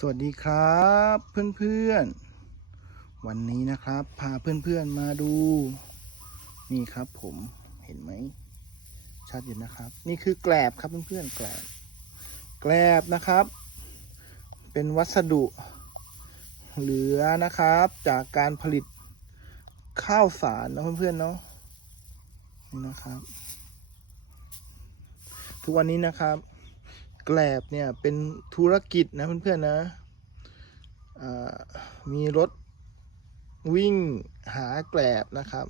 สวัสดีครับเพื่อนๆ วันนี้นะครับ พาเพื่อนๆมาดู นี่ครับผมเห็นไหมชัดอยู่นะครับ นี่คือแกลบครับเพื่อนๆแกลบ แกลบนะครับ เป็นวัสดุ เหลือนะครับจากการผลิตข้าวสารนะเพื่อนๆเนาะนี่นะครับ ทุกวันนี้นะครับ แกลบเนี่ยเป็นธุรกิจนะเพื่อนๆนะมีรถวิ่งหาแกลบนะครับ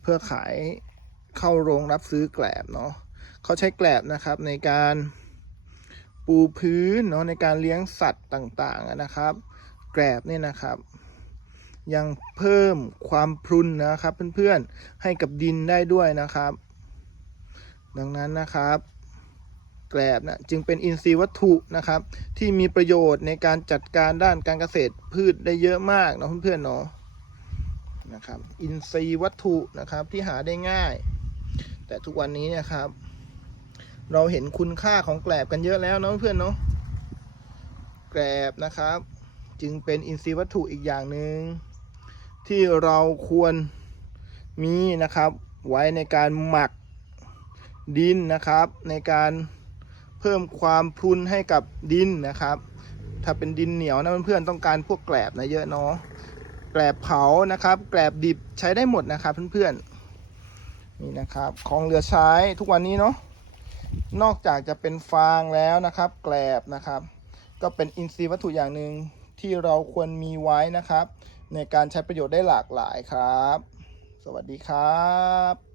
เพื่อขายเข้าโรงรับซื้อแกลบเนาะเขาใช้แกลบนะครับในการปูพื้นเนาะในการเลี้ยงสัตว์ต่างๆนะครับ แกลบเนี่ยนะครับ ยังเพิ่มความพรุนนะครับเพื่อนๆให้กับดินได้ด้วยนะครับ ดังนั้นนะครับ แกลบนะจึงเป็นอินทรีย์วัตถุนะครับ ที่มีประโยชน์ในการจัดการด้านการเกษตรพืชได้เยอะมากเนาะเพื่อนๆเนาะนะครับอินทรีย์วัตถุนะครับที่หาได้ง่าย แต่ทุกวันนี้นะครับ เราเห็นคุณค่าของแกลบกันเยอะแล้วเนาะเพื่อนๆเนาะแกลบนะครับ จึงเป็นอินทรีย์วัตถุอีกอย่างหนึ่งที่เราควรมีนะครับไว้ในการหมักดินนะครับในการ เพิ่มความพรุนให้กับดินนะครับ ถ้าเป็นดินเหนียวนะเพื่อนๆต้องการพวกแกลบนะเยอะเนาะแกลบเผานะครับ แกลบดิบใช้ได้หมดนะครับเพื่อนๆนี่นะครับของเหลือใช้ทุกวันนี้เนาะนอกจากจะเป็นฟางแล้วนะครับ แกลบนะครับ ก็เป็นอินทรีย์วัตถุอย่างหนึ่งที่เราควรมีไว้นะครับ ในการใช้ประโยชน์ได้หลากหลายครับ สวัสดีครับ